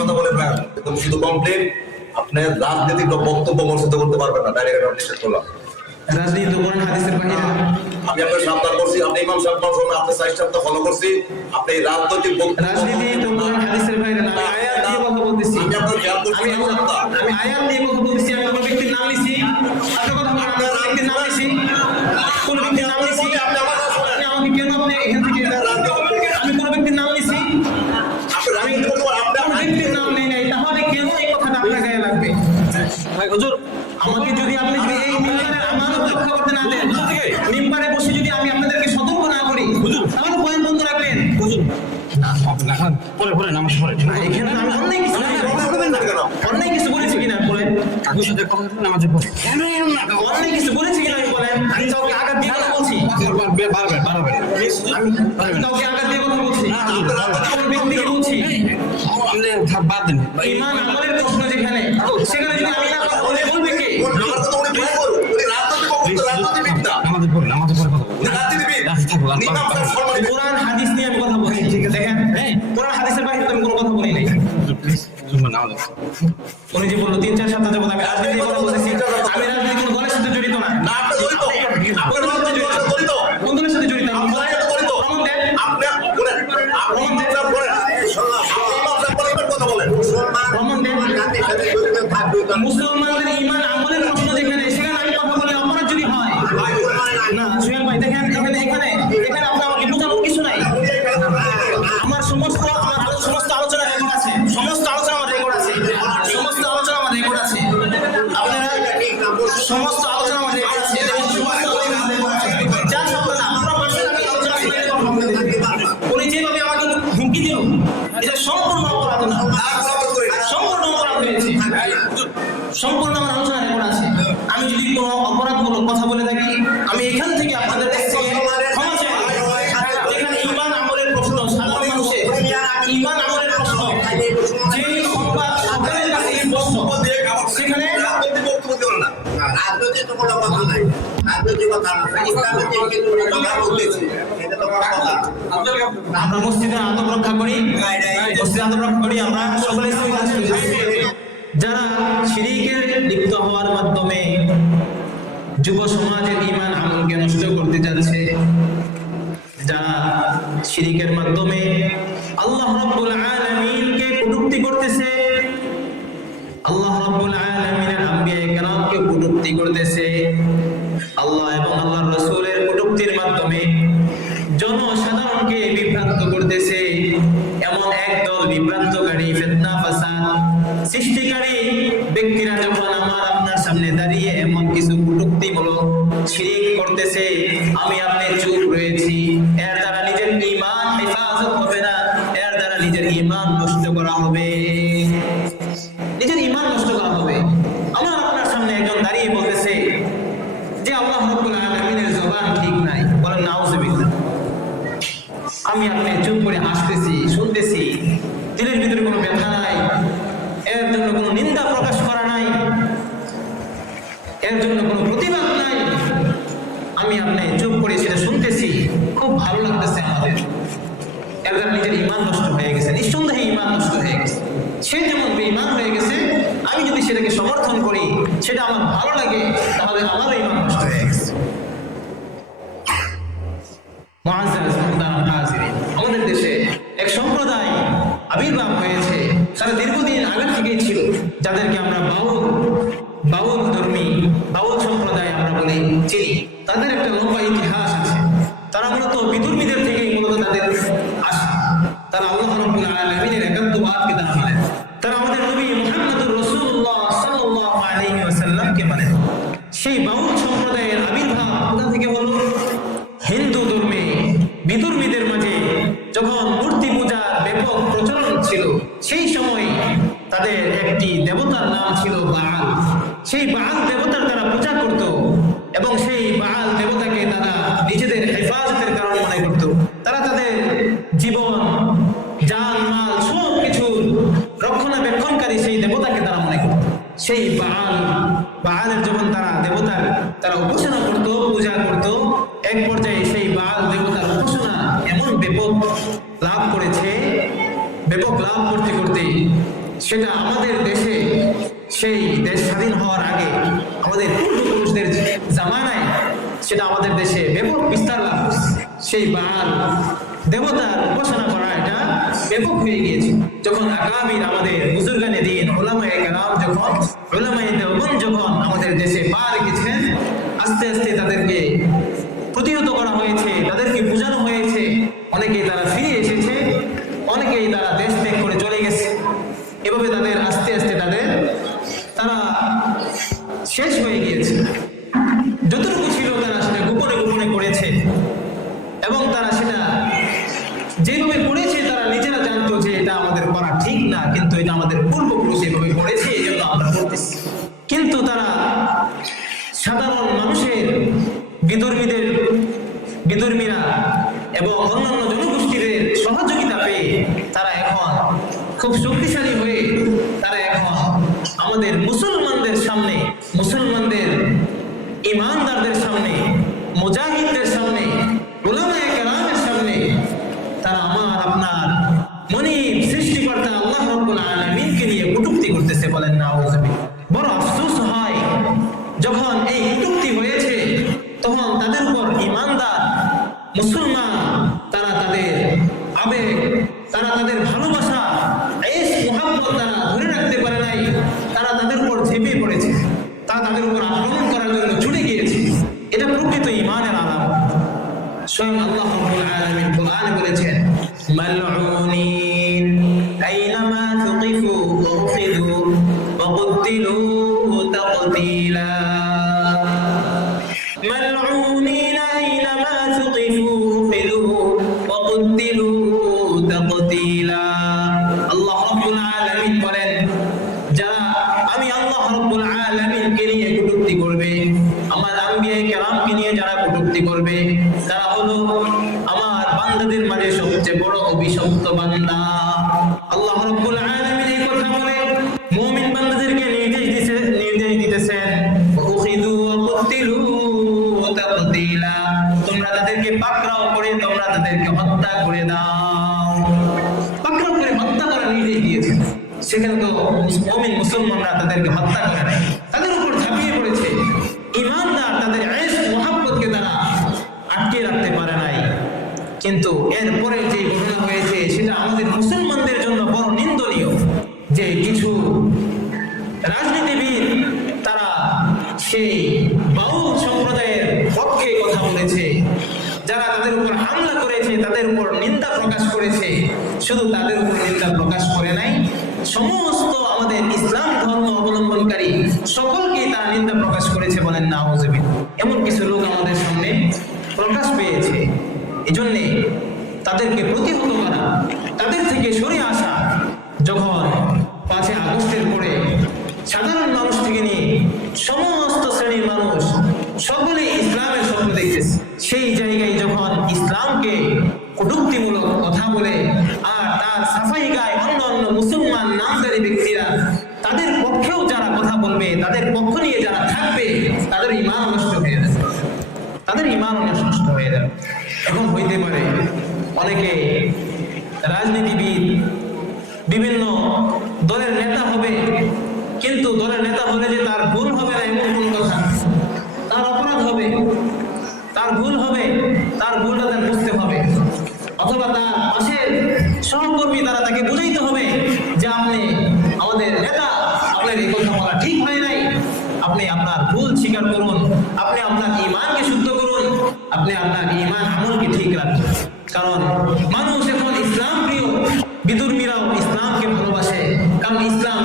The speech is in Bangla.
কথা বলে প্রায় একদম শুধু কমপ্লেন। আপনি রাজনৈতিক বক্তব্য মর্যাদা করতে পারবেন না, ডাইরেক্ট আমি নিষেধ করলাম। রাজনীতি তো কোরআন হাদিসের বাইরে। আমি আপনাকে সাবধান করছি, আপনি ইমাম সাহেব শুনুন, আপনি সাইডটা ফলো করছি, আপনি রাজনৈতিক রাজনীতি তো কোরআন হাদিসের বাইরে না। আমি আয়াত দিয়ে কথা বলতেছি। আমি আপনার খেয়াল করছি, আমি আয়াত দিয়ে কথা বলতেছি। আমি কোনো ব্যক্তির নাম নিছি, আপনার কথা বলেন, আমি ব্যক্তির নাম নিছি, কোন ব্যক্তির নাম নিছি, আপনি আমাকে কেন আপনি এখান থেকে আমি কোন ব্যক্তির নাম নিছি, আমি কোন ব্যক্তির নাম নেই নাই, তাহলে কেন এই কথাটা আপনার গায়ে লাগবে? ভাই হুজুর, আমাকে যদি আপনি এই মিম্বারে আমানত রক্ষা করতে না দেন, মিম্বারে বসে যদি আমি আপনাদেরকে সতর্ক না করি, তাহলে বয়ান বন্ধ রাখবেন। হুজুর পরে পরে নামাজ পড়ে এখানে আমি অন্যায় কিছু বলেছি কিনা বলেন? কাকুর সাথে কথা বলে নামাজে পড়ে অন্যায় কিছু বলেছি কিনা আমি বলেন? আমি কাউকে আঘাত দিয়ে কথা বলছি? বাড়াবেন আমি কাউকে আঘাত দিয়ে কথা বলছি? কোন ব্যক্তিকে বলছি? আপনি বাদ দেন। ঈমান আমলের প্রশ্ন যেখানে, সেখানে যদি আমি না কথা বলে বলবে কে? আমার কথা উনি ভুল করুন, উনি রাজনীতিবিদ না, নামাজে পড়ে কথা বলে উনি রাজনীতিবিদ। ইমাম সাহেব সম্মানিত। কোরআন হাদিস নিয়ে আমি কথা বলছি, ঠিক আছে? দেখেন, কোরআন হাদিসের বাইরে তো আমি কোনো কথা বলি নাই। উনি যে বললো 3-4 সপ্তাহ যাবত আমি রাজনীতি কথা বলতেছি, আমি রাজনীতি কোনো দলের সাথে জড়িত না। না, আপনি জড়িত। আপনার মধ্যে জড়িত। কোন দলের সাথে জড়িত? আপনার সাথে জড়িত। প্রমাণ দেন। আপনি বলেন, আপনি ইমাম সাহেব বলেন, ইমাম সাহেব বলেন, এবার কথা বলেন। প্রমাণ দেন। মুসলমানদের ঈমান আমলের প্রশ্ন যেখানে, সেখানে আমি কথা বলে অপরাধ যদি হয় না। সুহেল ভাই দেখেন, এখানে আপনি আমাকে বোঝানোর কিছু নাই। আমার সমস্ত আলোচনা রেকর্ড আছে, সমস্ত আলোচনা আমার রেকর্ড আছে, সমস্ত আলোচনা আমার রেকর্ড আছে। আপনারা সমস্ত আলোচনা আমার রেকর্ড আছে, দেখেন, সমস্ত আলোচনা আমার রেকর্ড আছে। যার সামনে না আপনারা বসেন, আমি আলোচনা শুনে উনি যেভাবে আমাকে হুমকি দিল, এটা সম্পূর্ণ অপরাধ না, সম্পূর্ণ অপরাধ হয়েছে, সম্পূর্ণ আমার আলোচনা রেকর্ড আছে। আমি যদি কোনো অপরাধমূলক কথা বলে থাকি, আমি এখান থেকে আপনাদের কাছ থেকে ক্ষমা চাই। যেখানে ঈমান আমলের প্রশ্ন, সাধারণ মানুষের ঈমান আমলের প্রশ্ন, যে সংবাদ সকলের কাছে স্পষ্ট, সেখানে বক্তব্য দিল না। রাজনৈতিক তো কোনো কথা নাই, রাজনৈতিক কথা না, ইসলামের যে কিন্তু কথা বলতেছি, এটা তো বড় কথা। আমরা মসজিদে আদব রক্ষা করি, মসজিদে আদব রক্ষা করি, আমরা সকলে যারা শিরকে লিপ্ত হওয়ার মাধ্যমে যুব সমাজের ঈমান আমলকে নষ্ট করতে যাচ্ছে, যারা শিরকের মাধ্যমে আল্লাহ রাব্বুল আলামিনকে কটূক্তি করতেছে, আল্লাহ রাব্বুল আলামিনের আম্বিয়া কেরামকে কটূক্তি করতেছে, আল্লাহ এবং আল্লাহর রাসূলের কটূক্তির মাধ্যমে জনসাধারণকে বিভ্রান্ত করতেছে, এমন একদল বিভ্রান্তকারী ফিতনা ফাসাদ সৃষ্টিকারী ব্যক্তিরা যখন আমার আপনার সামনে দাঁড়িয়ে এমন কিছু কটূক্তিমূলক শিরক করতেছে, আমি আপনি চুপ রয়েছি, এর দ্বারা নিজের ঈমান হেফাজত হবে না, এর দ্বারা নিজের ঈমান নষ্ট করা হবে, নিজের ঈমান নষ্ট করা হবে। আমার আপনার সামনে একজন দাঁড়িয়ে বলতেছে যে আল্লাহ রাব্বুল আলামিনের জবান ঠিক নাই, বলেন নাউযুবিল্লাহ। আমি আপনি চুপ করে হাসতেছি, শুনতেছি, দিলের ভিতরে কোনো ব্যথা নাই, এর জন্য কোনো নিন্দা প্রকাশ করা নাই, এর জন্য কোনো প্রতিবাদ নাই, আমি আপনি চুপ করে সেটা শুনতেছি, খুব ভালো লাগতেছে আমাদের, এর দ্বারা নিজের ঈমান নষ্ট হয়ে গেছে, নিঃসন্দেহে ঈমান নষ্ট হয়ে গেছে। সে যেমন বেঈমান হয়ে গেছে, আমি যদি সেটাকে সমর্থন করি, সেটা আমার ভালো লাগে, তাহলে আমারও ঈমান নষ্ট হয়ে গেছে। আমাদের দেশে এক সম্প্রদায় আবির্ভাব হয়েছে, তারা দীর্ঘদিন আগে থেকেই ছিল, যাদেরকে আমরা বাউল ধর্মী, বাউল সম্প্রদায় আমরা বলে চিনি। তাদের একটা লম্বা ইতিহাস আছে, তারা মূলত বিধর্মীদের থেকেই মূলত তাদের আসে। তারা আল্লাহ রাব্বুল আলামিনের একাত্মবাদকে তারা মানেন, তারা আমাদের নবী মুহাম্মদুর রাসূলুল্লাহ সাল্লাল্লাহু আলাইহি ওয়াসাল্লামকে মানেন। সেই বাউল সম্প্রদায়ের আবির্ভাব কোথা থেকে হলো? হিন্দু ধর্মে বিধর্মীদের মাঝে যখন মূর্তি পূজার ব্যাপক প্রচলন ছিল, সেই সময় তাদের একটি দেবতার নাম ছিল বাআল। সেই বাআল দেবতার তারা পূজা করত এবং সেই বাআল দেবতাকে তারা নিজেদের হেফাজতের কারণ মনে করত। তারা তাদের জীবন, জান, মাল সব কিছু রক্ষণাবেক্ষণকারী সেই দেবতাকে তারা মনে করত। সেই বাআলের যখন তারা উপাসনা করত, পূজা করত, এক পর্যায়ে সেই বাআল দেবতার উপাসনা এমন ব্যাপক লাভ করেছে, ব্যাপক লাভ করতে করতে সেটা আমাদের দেশে সেই দেশ স্বাধীন হওয়ার আগে আমাদের পূর্বপুরুষদের জামানায় সেটা আমাদের দেশে ব্যাপক বিস্তার লাভ করছে। সেই বাল দেবতার উপাসনা করা এটা ব্যাপক হয়ে গিয়েছে। যখন আকাবির আমাদের বুজুর্গানে দিন উলামায়ে কেরাম উলামায়ে দেওবন্দ যখন আমাদের দেশে পা রেখেছেন, আস্তে আস্তে তাদেরকে প্রতিহত করা হয়েছে, তাদেরকে বোঝানো হয়েছে। অনেকেই তারা ফিরে এসেছে, অনেকেই তারা দেশ ত্যাগ করে চলে গেছে। এভাবে তাদের আস্তে আস্তে তারা শেষ হয়ে গিয়েছে। যতটুকু ছিল তারা সেটা গোপনে গোপনে করেছে, এবং তারা সেটা যেভাবে করেছে তারা নিজেরা জানতো যে এটা আমাদের করা ঠিক না, কিন্তু এটা আমাদের পূর্বপুরুষ এভাবে করেছে, এই জন্য আমরা করতেছি। কিন্তু তারা সাধারণ মানুষের বিধর্মীরা এবং অন্যান্য জনগোষ্ঠীর সহযোগিতা পেয়ে তারা এখন খুব শক্তিশালী হয়ে তারা এখন আমাদের মুসলমানদের সামনে, মুসলমানদের ইমানদারদের সামনে, মুজাহিদদের সামনে, উলামায়ে কেরামের সামনে তারা আমার আপনার মনিব সৃষ্টিকর্তা আল্লাহ রাব্বুল আলামিনকে নিয়ে কটূক্তি করতেছে। বলেন নাউযুবিল্লাহ। বড় আফসোস হয় যখন এই কটূক্তি হয়েছে, তখন তাদের উপর ইমানদার মুসলমান তারা তাদের আবেগ, তারা তাদের ভালোবাসা, ইশক মুহাব্বত তারা ধরে রাখতে পারে নাই। তারা তাদের উপর ঝেঁপিয়ে পড়েছে, তারা তাদের উপর আক্রমণ করার জন্য ছুটে গিয়েছে। এটা প্রকৃত ঈমানের আলামত। স্বয়ং আল্লাহ রাব্বুল আলামিন কোরআনে বলেছেন, মালউনিন আইনামা তুকিফু উখিযু ওয়া কুতিলু তাকতীলা। মালউনিন আইনামা তুকিফু উখিযু ওয়া কুতিলু তাকতীলা। আল্লাহ রাব্বুল আলামিন বলেন, যারা আমি আল্লাহ রাব্বুল আলামিনকে নিয়ে কটূক্তি করবে, আমার আম্বিয়ায়ে কেরামকে নিয়ে যারা কটূক্তি করবে, তারা হলো আমার বান্দাদের মাঝে সবচেয়ে বড় অভিশপ্ত বান্দা। আল্লাহ রাব্বুল আলামিন এই কথা বলে মুমিন বান্দাদেরকে নির্দেশ দিতেছেন, উখিযু ওয়া কুতিলু তাকতীলা। তোমরা তাদেরকে পাকড়াও করে তোমরা তাদেরকে হত্যা করে দাও। পাকড়াও করে হত্যা করার নির্দেশ দিয়েছেন। সেখানে তো মুমিন মুসলমানরা তাদেরকে হত্যা করে নাই, তাদের উপর ঝাঁপিয়ে পড়েছে। ইমানদার তাদের ইশক মুহাব্বতকে তারা আটকে রাখতে পারে নাই। কিন্তু এরপরে যে ঘটনা হয়েছে সেটা আমাদের মুসলমানদের জন্য বড় নিন্দনীয়, যে কিছু রাজনীতিবিদ তারা সেই বাউল সম্প্রদায়ের পক্ষে কথা বলেছে, যারা তাদের উপর হামলা করেছে, তাদের উপর নিন্দা প্রকাশ করেছে। শুধু তাদের উপর নিন্দা প্রকাশ করে নাই, সমস্ত আমাদের ইসলাম ধর্ম অবলম্বনকারী সকলকে তারা নিন্দা প্রকাশ করেছে। বলেন নাউযুবিল্লাহ। এমন কিছু লোক আমাদের সামনে প্রকাশ পেয়েছে। এজন্য তাদেরকে প্রতিহত করা, তাদের থেকে সরে আসা। যখন 5 আগস্টের পরে সাধারণ মানুষ থেকে নিয়ে সমস্ত শ্রেণীর মানুষ সকলে ইসলামের স্বপ্ন দেখতেছে, সেই জায়গায় যখন ইসলামকে কটূক্তিমূলক কথা বলে আর তার সাফাই গায় অন্য মুসলমান নামধারী ব্যক্তিরা, তাদের পক্ষেও যারা কথা বলবে, তাদের পক্ষ নিয়ে যারা থাকবে, তাদের ঈমান নষ্ট হয়ে যাবে, তাদের ঈমান নষ্ট হয়ে যাবে। এখন হইতে পারে অনেকে রাজনীতিবিদ বিভিন্ন দলের নেতা হবে, কিন্তু দলের নেতা হলে যে তার ভুল হবে না এমন কোন কথা, তার অপরাধ হবে, তার ভুল হবে, তার ভুলটা তার বুঝতে হবে, অথবা তার পাশের সহকর্মী তারা তাকে বুঝাইতে হবে যে আপনি আমাদের নেতা, আপনার এই কথা বলা ঠিক হয় নাই, আপনি আপনার ভুল স্বীকার করুন, আপনি আপনার ঈমানকে শুদ্ধ করুন, আপনি আপনার ঈমান আমলকে ঠিক রাখুন। কারণ মানুষ এখন ইসলাম প্রিয়, বিধর্মীরাও ইসলামকে ভালোবাসে, কারণ ইসলাম